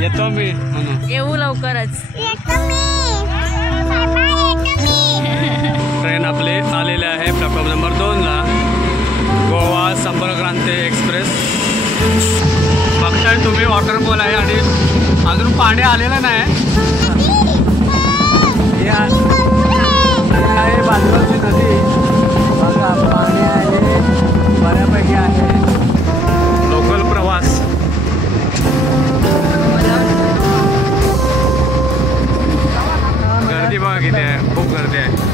येतो मी म्हणून. येऊ लवकरच. ट्रेन आपली आलेली आहे platform number 2ला. Goa Sampark Kranti express. बघताय तुम्ही वॉटरफॉल आहे आणि अजून पाणी आलेलं नाही. हे आहे बाजूची नदी. बघा पाणी आहे बऱ्यापैकी आहे. लोकल प्रवास. गर्दी बघा किती आहे, खूप गर्दी आहे.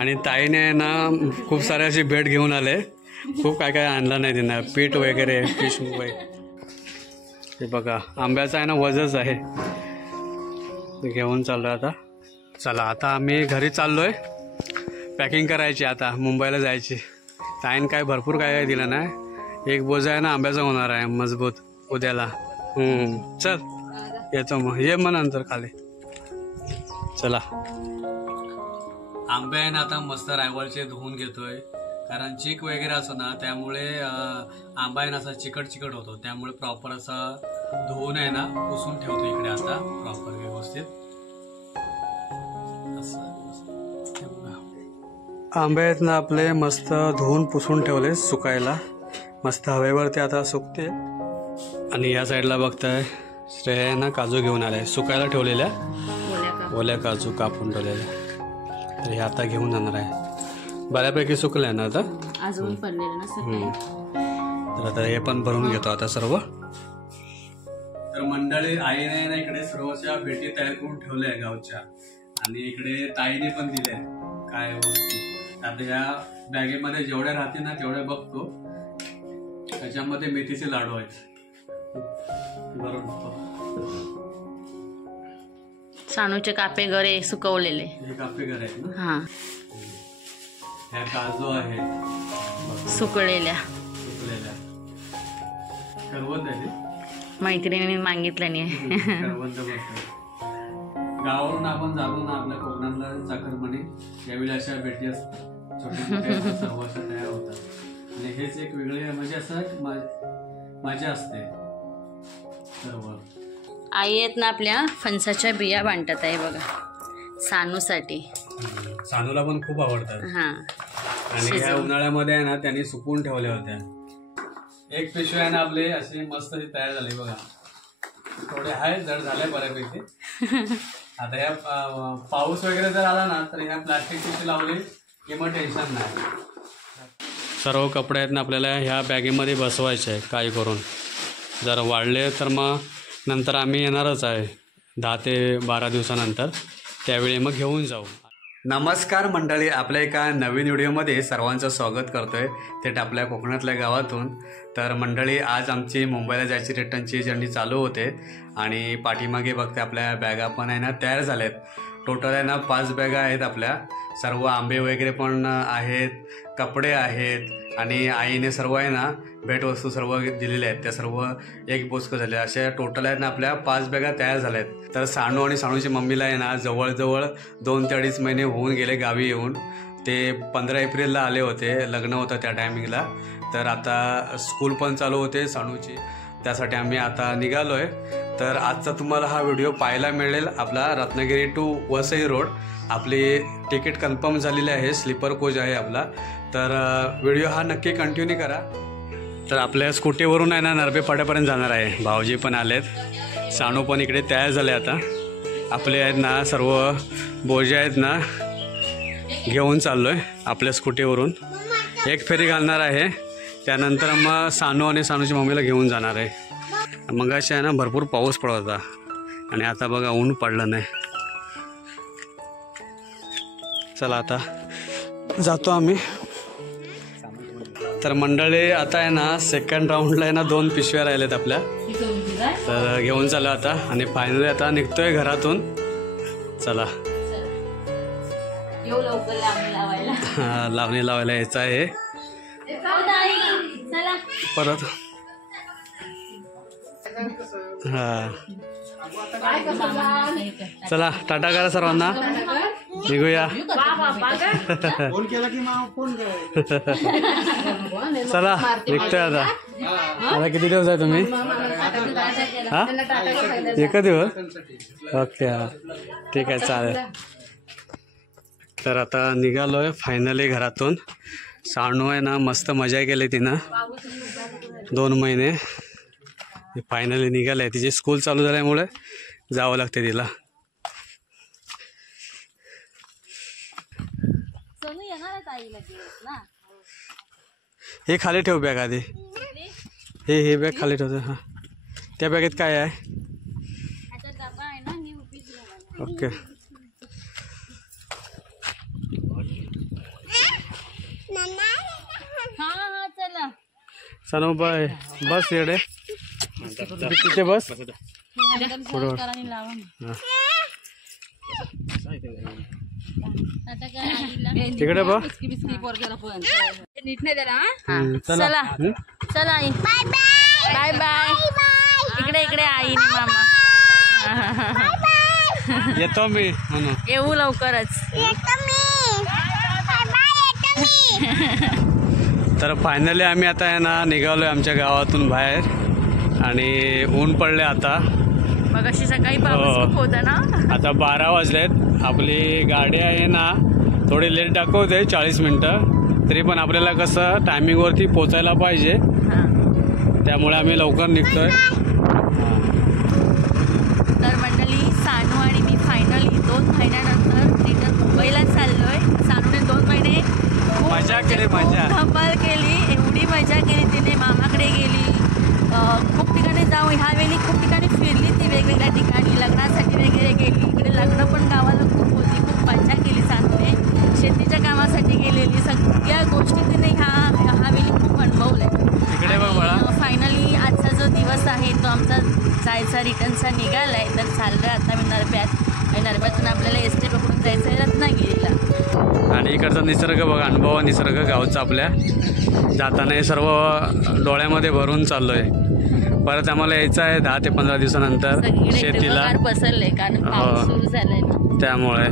आणि ताईने ना खूप सारे अशी भेट घेऊन आले. खूप काय काय आणलं नाही त्यांना, पीठ वगैरे, फिश मुंबई. हे बघा आंब्याचा आहे ना वजच आहे, घेऊन चाललो आता. चला आता आम्ही घरी चाललोय. पॅकिंग करायची आता, मुंबईला जायची. ताईन काय भरपूर काय काय दिलं नाही. एक बोजा आहे ना आंब्याचा होणार आहे मजबूत उद्याला. चल येतो मग, ये मग नंतर खाली. चला आंबे आहे ना आता मस्त रायवळचे धुवून घेतोय, कारण चीक वगैरे असो ना त्यामुळे आंबा आहे ना असा चिकट चिकट होतो. त्यामुळे प्रॉपर असा धुवून आहे ना पुसून ठेवतो इकडे आता प्रॉपर व्यवस्थित. आंबे आहेत ना आपले मस्त धुवून पुसून ठेवले सुकायला. मस्त हवेवरती आता सुकते. आणि या साईडला बघताय श्रेया ना काजू घेऊन आलाय, सुकायला ठेवलेल्या ओल्या काजू कापून ठेवलेल्या. तर हे आता घेऊन जाणार आहे. बऱ्यापैकी सुकलंय ना आता, अजून पडलेलं ना. तर आता हे पण भरून घेतो आता सर्व. तर मंडळी आईने ना इकडे सर्वच्या भेटी तयार करून ठेवल्या गावच्या. आणि इकडे ताईने पण दिल्या काय वस्तू. आता या बॅगेमध्ये जेवढ्या राहते ना तेवढ्या बघतो. त्याच्यामध्ये मेथीचे लाडू आहेत भरून. सानूचे कापे गरे सुकवलेले. हे कापे घर आहेत ना. हा ह्या काजू आहेत सुकलेल्या. करवंद आहे मैत्रिणीने मागितलं नाही. करवंद गावावरून आपण जातो ना आपल्या कोकणातला चाकरमानी, यावेळी अशा भेटी असतात छोट्या सर्वांच्या तयार होतात. आणि हेच एक वेगळे म्हणजे असं मजा असते. सर्व आई आहेत ना आपल्या फणसाच्या बिया बांधतात आहे बघा सानूसाठी. सानूला पण खूप आवडतात. हा आणि या उन्हाळ्यामध्ये आहे ना त्यांनी सुकवून ठेवल्या होत्या. एक पिशवी आहे ना आपले असे मस्त तयार झाले बघा. थोडे आहे जड झाले बऱ्यापैकी. आता या पाऊस वगैरे जर आला ना तर ह्या प्लास्टिक पिशवी लावली की मग टेन्शन नाही. सर्व कपडे आहेत ना आपल्याला ह्या बॅगेमध्ये बसवायचे आहे काही करून. जर वाढले तर मग नंतर आम्ही येणारच आहे 10 ते 12 दिवसानंतर, त्यावेळी मग घेऊन जाऊ. नमस्कार मंडळी, आपल्या एका नवीन व्हिडिओमध्ये सर्वांचं स्वागत करतोय थेट आपल्या कोकणातल्या गावातून. तर मंडळी आज आमची मुंबईला जायची रिटर्नची जर्नी चालू होते. आणि पाठीमागे बघते आपल्या बॅगा पण आहे ना तयार झाल्यात. टोटल आहे ना 5 बॅगा आहेत आपल्या. सर्व आंबे वगैरे पण आहेत, कपडे आहेत. आणि आईने सर्व आहे ना भेटवस्तू सर्व दिलेल्या आहेत, त्या सर्व एक बोचकं झाले. अशा टोटल आहेत ना आपल्या 5 बॅगा तयार झाल्या आहेत. तर सानू आणि सानूची मम्मीला आहे ना जवळजवळ 2 ते 2.5 महिने होऊन गेले गावी येऊन. ते 15 एप्रिलला आले होते, लग्न होतं त्या टायमिंगला. तर आता स्कूल पण चालू होते सानूची, त्यासाठी आम्ही आता निघालो आहे. तर आजचा तुम्हाला हा व्हिडिओ पाहायला मिळेल आपला रत्नागिरी टू वसई रोड. आपली तिकीट कन्फर्म झालेली आहे, स्लीपर कोच आहे आपला. तर व्हिडिओ हा नक्की कंटिन्यू करा. तर आपल्या स्कूटीवरून आहे ना नरबे फाट्यापर्यंत जाणार आहे. भाऊजी पण आलेत, सानू पण इकडे तयार झाले. आता आपले आहेत ना सर्व बोजे आहेत ना घेऊन चाललो आहे आपल्या स्कूटीवरून. एक फेरी घालणार आहे, त्यानंतर मग सानू आणि सानूची मम्मीला घेऊन जाणार आहे. मग असे आहे ना भरपूर पाऊस पडत होता आणि आता बघा ऊन पडलं नाही. चला आता जातो आम्ही. तर मंडळी आता आहे ना सेकंड राऊंडला आहे ना 2 पिशव्या राहिल्यात आपल्या. तर घेऊन चालू आता आणि फायनली आता निघतोय घरातून. चला लावणी लावायला यायचं आहे परत. हां चला टाटा करा सर्वांना. निघूया. चला निघतोय आता. मला किती दिवस आहे तुम्ही? हा, एक दिवस. ओके, हा ठीक आहे, चालेल. तर आता निघालोय फायनली घरातून. सानू आहे ना, मस्त मजा केली तिनं 2 महिने. फायनली निघालंय. तिची स्कूल चालू झाल्यामुळे जावं लागते तिला. हे खाली ठेव बॅग आधी. हे बॅग खाली ठेवतो. हां, त्या बॅगेत काय आहे? ओके. सानू बाय बस येडे तिथे बस. तिकडे बघ. चला चला, बाय बाय. इकडे इकडे आई मामा. येतो मी म्हणून. येऊ लवकरच. तर फायनली आम्ही आता आहे ना निघालोय आमच्या गावातून बाहेर. आणि ऊन पडले आता. मग अशी सकाळी पाऊस खूप होता ना. आता 12 वाजलेत. आपली गाडी आहे ना थोडी लेट दाखवते 40 मिनटं. तरी पण आपल्याला कसं टायमिंगवरती पोचायला पाहिजे, त्यामुळे आम्ही लवकर निघतोय. तर मंडळी, सानू आणि मी फायनली 2 महिन्यानंतर रिटर्न मुंबईला चाललोय. सानूने 2 महिने मजा केली, मजा धमाल केली. एवढी मजा केली तिने. मामाकडे गेली, खूप ठिकाणी जाऊ. ह्यावेळी खूप ठिकाणी फिरली ती, वेगवेगळ्या ठिकाणी लग्नासाठी वगैरे गेली. इकडे लग्न पण गावाला खूप होती. खूप मजा केली सानूने. शेतीच्या कामासाठी गेलेली. सगळ्या गोष्टी तिने ह्यावेळी खूप अनुभवल्या. फायनली आजचा जो दिवस आहे तो आमचा जायचा रिटर्नचा निघाला आहे. तर चाललोय आता मी नरब्यात. आणि नरब्यातून आपल्याला एसटी पकडून जायचं आहे रत्नागिरीला. आणि इकडचा निसर्ग बघा, अनुभव निसर्ग गावचा आपल्या. जाताना हे सर्व डोळ्यामध्ये भरून चाललोय. परत आम्हाला यायचं आहे 10 ते 15 दिवसानंतर शेतीला. पसरले कारण पाऊस सुरू झालाय ना, त्यामुळे.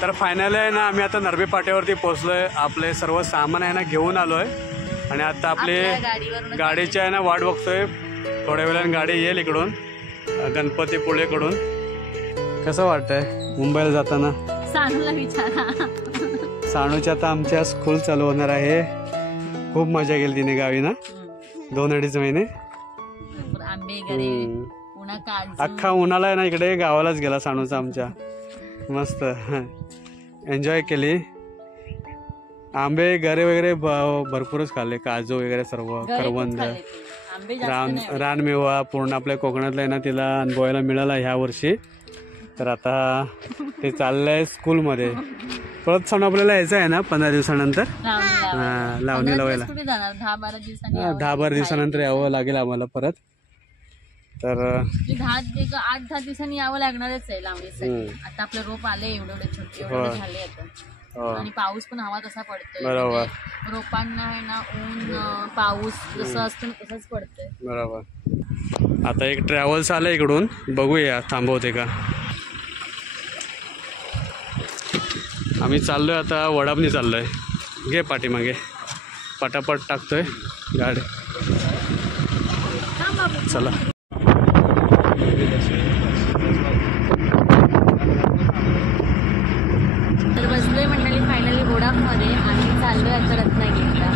तर फायनली आहे ना आम्ही आता नरबी पाट्यावरती पोहोचलोय. आपले सर्व सामान आहे ना घेऊन आलोय. आणि आता आपले गाडीची आहे ना वाट बघतोय. थोड्या वेळाने गाडी येईल इकडून, गणपतीपुळेकडून. कसं वाटतंय मुंबईला जाताना? सानूला विचारा. सानूची आता आमच्या स्कूल चालू होणार आहे. खूप मजा केली तिने गावी ना 2-2.5 महिने. अख्खा उन्हाळा आहे ना इकडे गावालाच गेला सानूचा आमच्या. मस्त एन्जॉय केली. आंबे गरे वगैरे भरपूरच खाल्ले. काजू वगैरे सर्व, करवंद, रानमेवा पूर्ण आपल्या कोकणातला आहे ना तिला अनुभवायला मिळाला ह्या वर्षी. तर आता ते चाललंय स्कूलमध्ये. परत सण आपल्याला यायचं आहे ना 15 दिवसानंतर लावणी लावायला. 10-12 दिवसानंतर यावं लागेल आम्हाला परत. तर 8-10 दिवसांनी यावं लागणारच आहे लावणीसाठी. आता आपलं रोप आले एवढे छोटे झाले आता. आणि पाऊस पण हवा तसा पडतोय. बरोबर. रोपांना आहे ना ऊन पाऊस जसं असतं तसंच पडतंय. बरोबर. आता एक ट्रॅव्हल्स आलं इकडून, बघूया थांबवते का. आम्ही चाललोय आता वडापनी चाललोय. घे पाठीमागे, पटापट टाकतोय गाडी. चला. तर बसलोय मंडळी फायनली वडापमध्ये. आम्ही चाललोय आता रत्नागिरीला.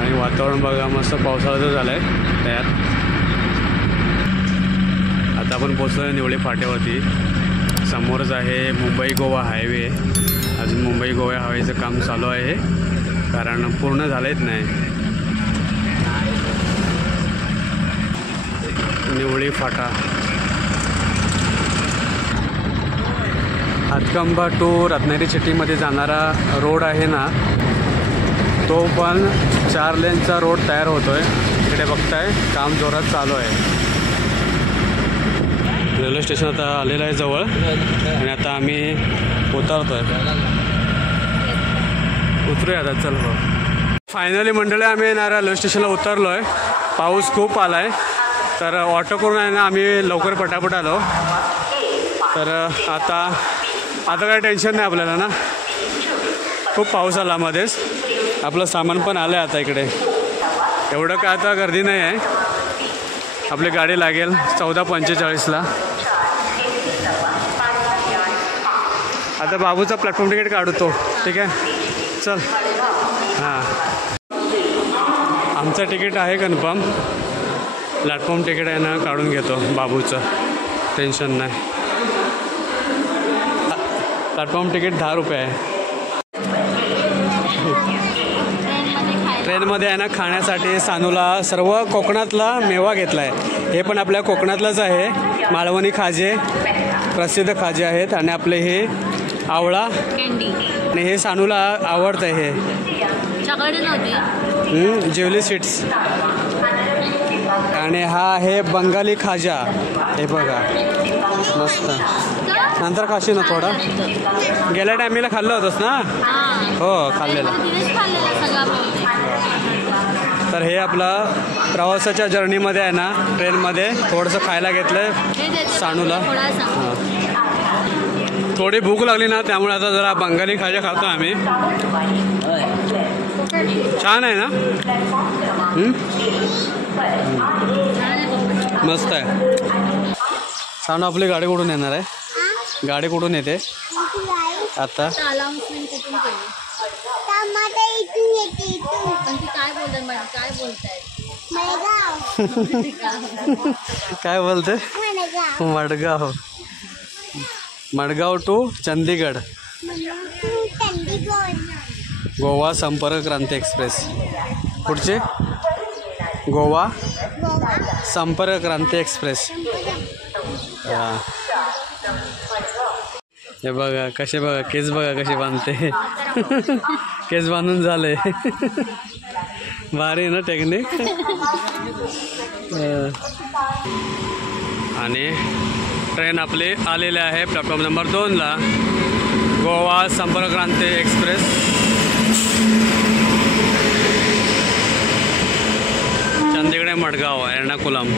आणि वातावरण बघा मस्त पावसाळ्याचं झालंय तयार. आता आपण पोहोचलोय निवळी फाट्यावरती. समोरच आहे मुंबई गोवा हायवे. अजून मुंबई गोवा हायवेचं काम चालू आहे कारण पूर्ण झालेच नाही. निवळी फाटा. हातकंबा टू रत्नागिरी सिटीमध्ये जाणारा रोड आहे ना तो पण 4 लेनचा रोड तयार होतोय. इकडे बघताय काम जोरात चालू आहे. रेल्वे स्टेशन आता आलेलं आहे जवळ. आणि आता आम्ही उतरतोय. उतरूया आता. चल हो. फायनली मंडळी आम्ही ना रेल्वे स्टेशनला उतरलो आहे. पाऊस खूप आला आहे तर ऑटो करून आहे ना आम्ही लवकर पटापट आलो. तर आता काय टेन्शन नाही आपल्याला ना. खूप पाऊस आला मध्येच. आपलं सामान पण आलं आहे आता इकडे. एवढं काय आता गर्दी नाही आहे. आपली गाडी लागेल 14:45ला. आता बाबूचा प्लॅटफॉर्म तिकीट काढतो. ठीक आहे चल. हां आमचं तिकीट आहे कन्फर्म. प्लॅटफॉर्म तिकीट आहे ना काढून घेतो बाबूचं. टेन्शन नाही. प्लॅटफॉर्म तिकीट 10 रुपये आहे. ट्रेनमध्ये आहे ना खाण्यासाठी सानूला सर्व कोकणातला मेवा घेतला आहे. हे पण आपल्या कोकणातलंच आहे. मालवणी खाजे प्रसिद्ध खाजे आहेत. आणि आपले हे आवळा कॅन्डी. आणि हे सानूला आवडतं हे जेवली स्वीट्स. आणि हा आहे बंगाली खाजा. हे बघा मस्त. नंतर खाशी ना थोडा. गेल्या टायमीला खाल्लं होतंस ना. हो खाल्लेलं. तर हे आपलं प्रवासाच्या जर्नीमध्ये आहे ना ट्रेनमध्ये थोडंसं खायला घेतलं आहे सानूला. हां थोडी भूक लागली ना त्यामुळे आता जरा बंगाली खाजा खातो आम्ही. छान आहे ना. मस्त आहे. सानू आपली गाडी कुठून येणार आहे. गाडी कुठून येते आता. काय बोलते. मडगाव. मडगाव टू चंदीगड. गोवा संपर्क क्रांती एक्सप्रेस. पुढचे गोवा संपर्क क्रांती एक्सप्रेस. हां हे बघा कसे बघा केस बघा कसे बांधते. केस बांधून झाले. भारी ना टेक्निक. आणि ट्रेन आपली आलेले आहे प्लॅटफॉर्म नंबर 2ला. गोवा संपर्क क्रांती एक्सप्रेस. चंदीगड मडगाव एर्नाकुलम.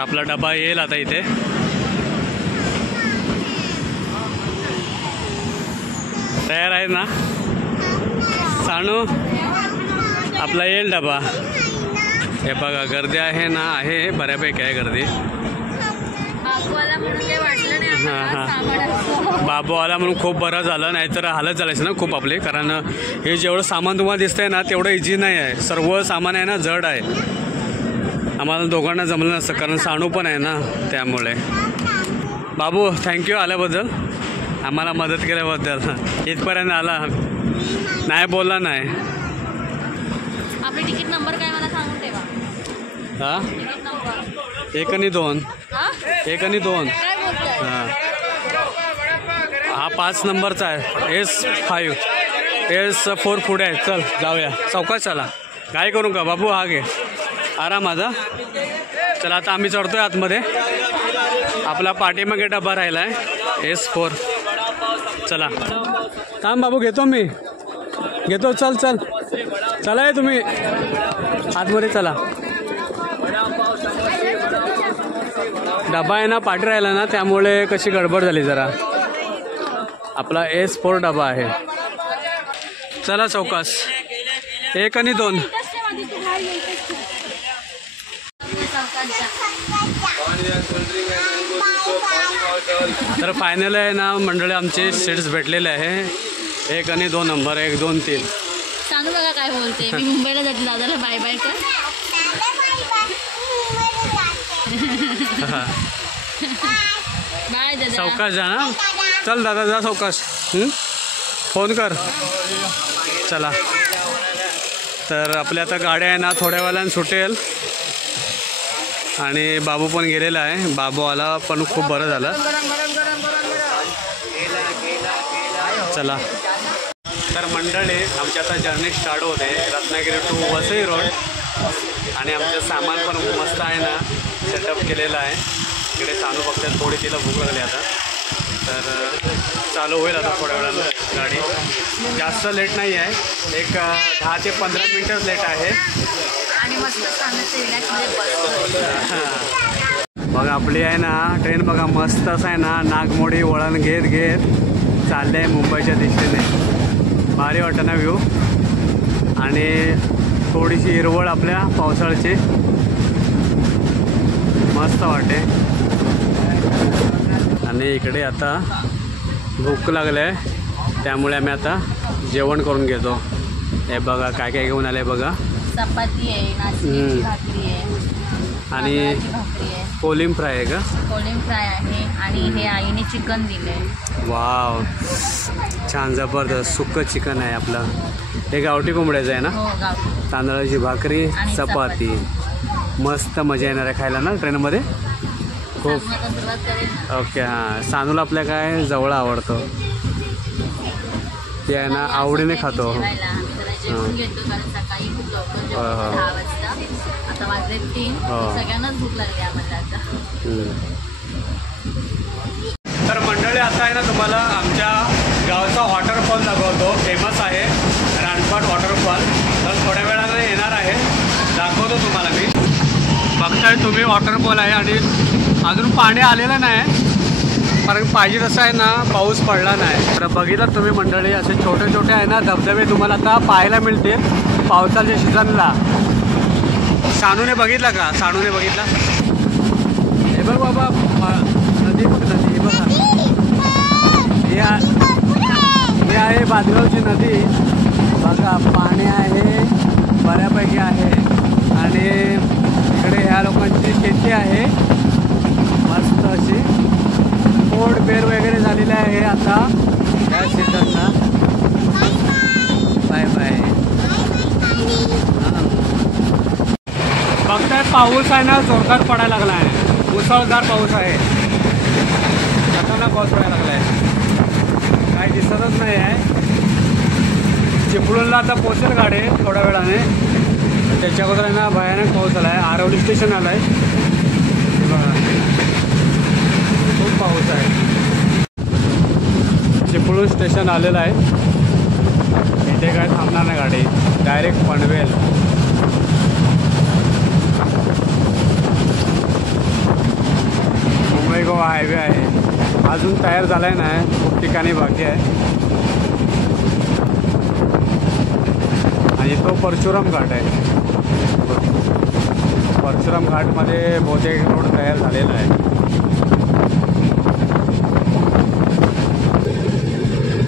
आपला डबा येईल आता इथे. तयार आहे ना सानू. आपला येईल डबा. हे बघा गर्दी आहे ना. आहे बऱ्यापैकी आहे गर्दी. हां हां बाबू आला म्हणून खूप बरं झालं. नाहीतर हालत झालायचं ना खूप आपले. कारण हे जेवढं सामान तुम्हाला दिसतंय ना तेवढं इझी नाही आहे. सर्व सामान आहे ना जड आहे. आम्हाला दोघांना जमलं नसतं कारण सानू पण आहे ना त्यामुळे. बाबू थँक्यू आल्याबद्दल. आम्हाला मदत केल्याबद्दल. इथपर्यंत आला नाही बोलला नाही. आपले तिकीट नंबर काय मला सांगून ठेवा. हां 1 आणि 2. 1 आणि 2. हां हा 5 नंबरचा आहे. S5 S4 पुढे आहे. चल जाऊया चौकात. चला काय करू का बाबू. हा घे आराम माझा. चला आता आम्ही चढतोय आतमध्ये. आपला पाठीमागे डबा राहिला आहे S4. चला थांब बाबू घेतो मी. घेतो. चल चल चला आहे तुम्ही आतमध्ये. चला डबा आहे ना पाठी राहिला ना त्यामुळे कशी गडबड झाली जरा. आपला S4 डबा आहे. चला चौकास. 1 आणि 2. तर फायनल आहे ना मंडळी आमचे सीट्स भेटलेले आहे. 1 आणि 2 नंबर. 1 2 3. सांगू बघा काय बोलते. मी मुंबईला जाते. दादाला बाय बाय कर. बाय दादा. चौकास जा ना. चल दादा जा चौकास. फोन कर. चला तर आपल्या आता गाड्या आहे ना थोड्या वेळाने सुटेल. आणि बाबू पण गेलेला आहे. बाबू आला पण खूप बरं झालं. चला तर मंडळी आमची आता जर्नी स्टार्ट होते. Ratnagiri to Vasai road. आणि आमचं सामान पण मस्त आहे ना सेटअप केलेलं आहे. इकडे सानू फक्त थोडी तिला भूक लागली आता. तर चालू होईल आता थोड्या वेळानं गाडी. जास्त लेट नाही आहे. एक 10 ते 15 मिनटच लेट आहे. आणि मस्त रिलॅक्समध्ये बस. बघा आपली आहे ना ट्रेन बघा मस्त असं आहे ना नागमोडी वळण घेत घेत चालले आहे मुंबईच्या दिशेने. भारी वाटतं ना व्ह्यू आणि थोडीशी हिरवळ आपल्या पावसाळ्याची मस्त वाटते. आणि इकडे आता भूक लागली आहे त्यामुळे आम्ही आता जेवण करून घेतो. हे बघा काय काय घेऊन आले बघा. चपाती आहे, नाचणीची भाकरी आहे आणि भाकरी आहे, कोलिम फ्राय आहे का? कोलिम फ्राय आहे आणि हे आईने चिकन दिलंय. वाव छान जबरदस्त सुक्कं चिकन आहे आपलं. हे गावठी कोंबड्याचं आहे ना. हो गाव. तांदळाची भाकरी आणि चपाती. मस्त मजा येणार आहे खायला ना ट्रेनमध्ये खूप. सुरुवात करेल. ओके हां सानूला आपल्या काय जवळ आवडतो ते आहे ना आवडीने खातो. जेवायला आम्ही जरा जेवून घेतो कारण सकाळी खूप लवकर जेवतो 6 वाजता. आता वाजले 3. सगळ्यांनाच भूक लागली आम्हाला आता. तर मंडळी आता आहे ना तुम्हाला आमच्या गावचा वॉटरफॉल दाखवतो. फेमस आहे रानपाट वॉटरफॉल. तर थोड्या वेळाने येणार आहे दाखवतो तुम्हाला मी. बघताय तुम्ही वॉटरफॉल आहे आणि अजून पाणी आलेलं नाही कारण पाहिजे तसं आहे ना पाऊस पडला नाही. तर बघितलं तुम्ही मंडळी असे छोटे छोटे आहे ना धबधबे तुम्हाला आता पाहायला मिळतील पावसाच्या सीझनला. सानूने बघितला का? सानूने बघितला. हे बघ बाबा नदी बघ नदी बघा. हे आहे बादगावची नदी बघा. पाणी आहे बऱ्यापैकी आहे आणि इकडे ह्या लोकांची शेती आहे मस्त अशी. पोट बेर वगैरे झालेले आहे आता या सीझनला. Bye bye. बघताय पाऊस आहे ना जोरदार पडायला लागला आहे. मुसळधार पाऊस आहे. खतरनाक पाऊस पडायला लागला आहे. काही दिसतच नाही आहे. चिपळूणला आता पोचेल गाडी थोड्या वेळाने. त्याच्या अगोदर आहे ना भयानक पाऊस आला आहे. आरवली स्टेशन आलं आहे बघा. खूप पाऊस आहे. चिपळूण स्टेशन आलेलं आहे. इथे काय थांबणार नाही गाडी डायरेक्ट पनवेल. मुंबई गोवा हायवे आहे. अजून तयार झाला आहे नाही खूप ठिकाणी बाकी आहे. आणि तो परशुराम घाट आहे. परशुराम घाटमध्ये बहुतेक रोड तयार झालेला आहे.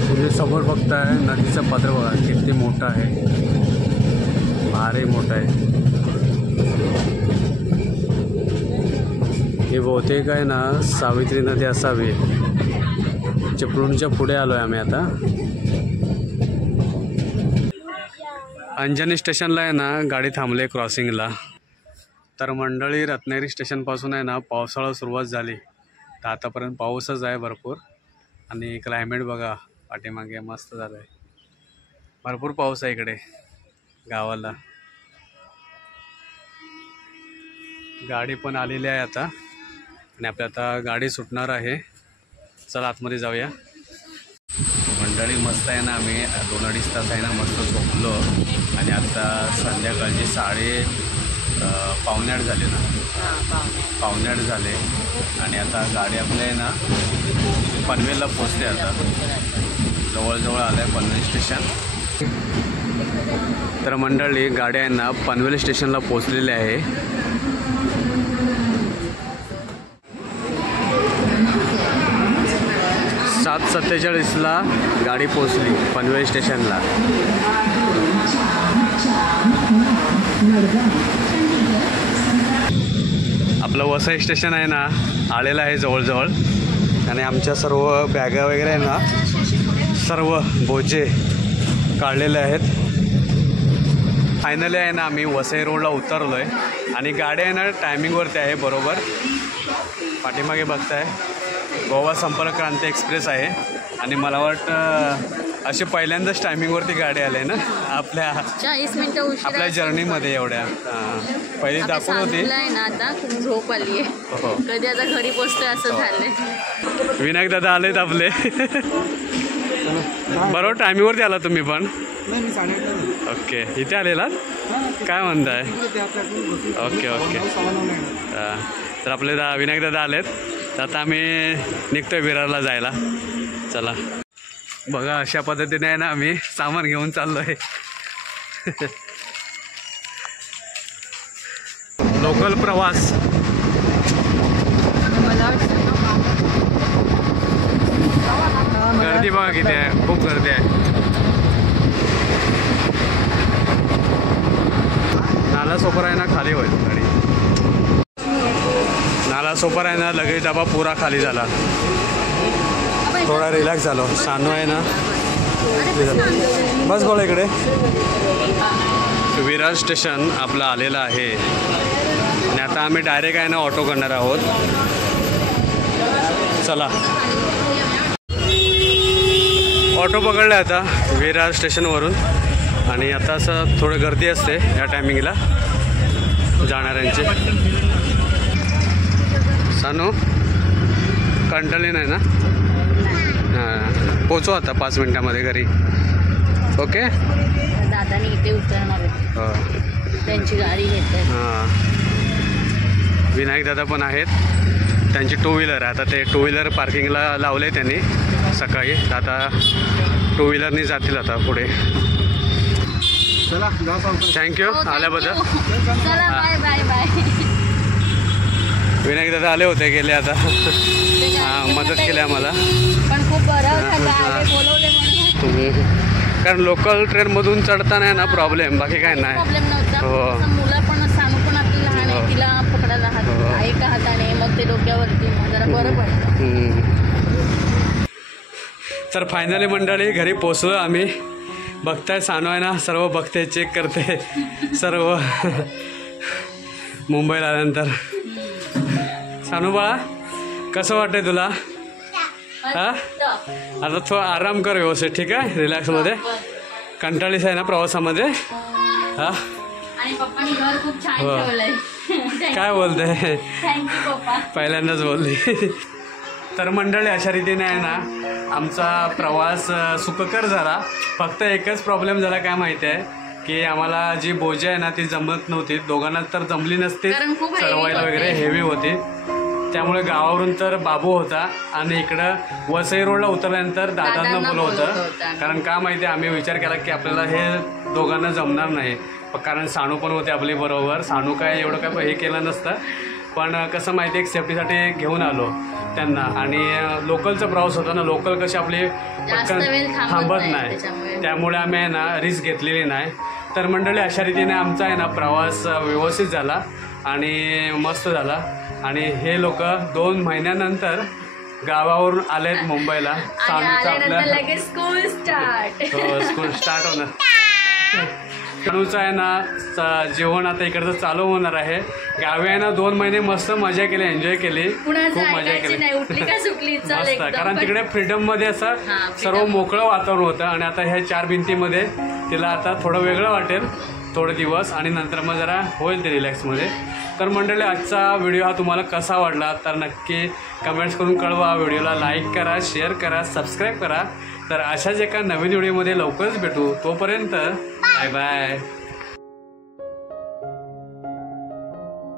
तुम्ही समोर बघताय नदीचा पात्र बघा किती मोठा आहे. भारी मोठा आहे. हे बहुतेक आहे ना सावित्री नदी असावी. चिपळूणच्या पुढे आलो आहे आम्ही आता. अंजनी स्टेशनला आहे ना गाडी थांबली क्रॉसिंगला. तर मंडळी रत्नागिरी स्टेशनपासून आहे ना पावसाळा सुरुवात झाली. तर आतापर्यंत पाऊसच आहे भरपूर आणि क्लायमेट बघा पाठीमागे मस्त झालं आहे. भरपूर पाऊस आहे इकडे गावाला. गाडी पण आलेली आहे आता आणि आपल्या आता गाडी सुटणार आहे. चला आतमध्ये जाऊया. मंडळी मस्त आहे ना आम्ही 2-2.5 तास आहे ना मस्त झोपलो आणि आता संध्याकाळची 7:45 झाले ना. 7:45 झाले आणि आता गाडी आपल्या आहे ना पनवेलला पोचते. आता जवळजवळ आलं आहे पनवेल स्टेशन. तर मंडळी गाडी आहे ना पनवेल स्टेशनला पोचलेली आहे. 7:47ला गाडी पोचली पनवेल स्टेशनला. आपलं वसई स्टेशन आहे ना आलेलं आहे जवळजवळ आणि आमच्या सर्व बॅगा वगैरे आहे ना सर्व बोजे काढलेले आहेत. फायनली आहे ना आम्ही वसई रोडला उतरलो आहे आणि गाडी आहे ना टायमिंगवरती आहे बरोबर. पाठीमागे बघताय गोवा संपर्क क्रांती एक्सप्रेस आहे आणि मला वाटतं असे पहिल्यांदाच टायमिंगवरती गाडी आली आहे ना आपल्या 40 मिनिटं आपल्या जर्नीमध्ये एवढ्या. पहिली दाखवून होती ना आता खूप झोप आली आहे. हो कधी आता घरी पोचतोय असं झालंय. विनायक दादा आलेत आपले. बरोबर टायमिंगवरती आला तुम्ही पण. ओके इथे आलेला काय म्हणताय. ओके ओके तर आपले विनायक दादा आलेत, तर आता आम्ही निघतोय विरारला जायला. चला बघा, अशा पद्धतीने आहे ना आम्ही सामान घेऊन चाललोय. लोकल प्रवास. गर्दी बघा किती आहे, खूप गर्दी आहे. नालासोपारा आहे ना खाली होईल गाडी. नालासोपारा आहे ना लगेच डबा पुरा खाली झाला. थोडा रिलॅक्स झालो. सानू आहे ना बस बोला इकडे. विरार स्टेशन आपलं आलेलं आहे आणि आता आम्ही डायरेक्ट आहे ना ऑटो करणार आहोत. चला ऑटो पकडलं आता विरार स्टेशनवरून. आणि आता असं थोडं गर्दी असते या टायमिंगला जाणाऱ्यांची. सानू कंटाळली नाही ना? हां पोचू आता 5 मिनिटामध्ये घरी. ओके. दादाने इथे उतरणार आहे, त्यांची गाडी घेते. हां विनायक दादा पण आहेत, त्यांची 2 व्हीलर. आता ते 2 व्हीलर पार्किंगला लावले त्यांनी सकाळी. आता 2 व्हीलरनी जातील आता पुढे. थँक्यू आल्याबद्दल. चला बाय बाय बाय. विनायक दादा आले होते, गेले आता. हां मदत केली आम्हाला. पण खूप बरं झालं बोलवले म्हणून. कारण लोकल ट्रेनमधून चढताना आहे ना प्रॉब्लेम, बाकी काय नाही. प्रॉब्लेम नव्हता. हो मुलं पण सानू पण आपली लहान आहे, तिला पकडायला हात एका हाताने, मग ते डोक्यावरती जरा बरं पडतं. तर फायनली मंडळी घरी पोचलो आम्ही. बघताय सानू आहे ना सर्व बघते, चेक करते सर्व मुंबईला आल्यानंतर. सानू बाळा कसं वाटतंय तुला? हां आता थोडं आराम कर व्यवस्थित, ठीक आहे, रिलॅक्समध्ये. कंटाळीच आहे ना प्रवासामध्ये. हां आणि पप्पांनी घर खूप छान ठेवलंय. काय बोलते? थँक्यू पप्पा. पहिल्यांदाच बोलली. तर मंडळी अशा रीतीने आहे ना आमचा प्रवास सुखकर झाला. फक्त एकच प्रॉब्लेम झाला, काय माहिती आहे की आम्हाला जी बोजे आहे ना ती जमत नव्हती. दोघांना तर जमली नसती, चढवायला वगैरे हेवी होती. त्यामुळे गावावरून तर बाबू होता आणि इकडं वसई रोडला उतरल्यानंतर दादांना बोलवलं होतं. कारण का माहिती आहे, आम्ही विचार केला की आपल्याला हे दोघांना जमणार नाही, कारण सानू पण होते आपली बरोबर. सानू काय एवढं काय हे केलं नसतं, पण कसं माहिती आहे, एक सेफ्टीसाठी घेऊन आलो त्यांना. आणि लोकलचा प्रवास होता ना, लोकल कशी आपली पटकन थांबत नाही, त्यामुळे आम्ही आहे ना रिस्क घेतलेली नाही. तर मंडळी अशा रीतीने आमचा आहे ना प्रवास व्यवस्थित झाला आणि मस्त झाला. आणि हे लोक 2 महिन्यानंतर गावावरून आलेत मुंबईला. सानूचं आपल्या स्कूल स्टार्ट होणार. सानूचं आहे ना जेवण आता इकडचं चालू होणार आहे. गावी आहे ना 2 महिने मस्त मजा केली, एन्जॉय केली, खूप मजा केली मस्त. कारण तिकडे फ्रीडममध्ये असं सर्व मोकळं वातावरण होतं. आणि आता ह्या 4 भिंतीमध्ये तिला आता थोडं वेगळं वाटेल थोडे दिवस, आणि नंतर मग जरा होईल ते रिलॅक्समध्ये. तर मंडळी आजचा व्हिडिओ हा तुम्हाला कसा वाटला तर नक्की कमेंट्स करून कळवा. व्हिडिओला लाईक करा, शेअर करा, सबस्क्राईब करा. तर अशाच एका नवीन व्हिडिओमध्ये लवकरच भेटू. तोपर्यंत बाय बाय.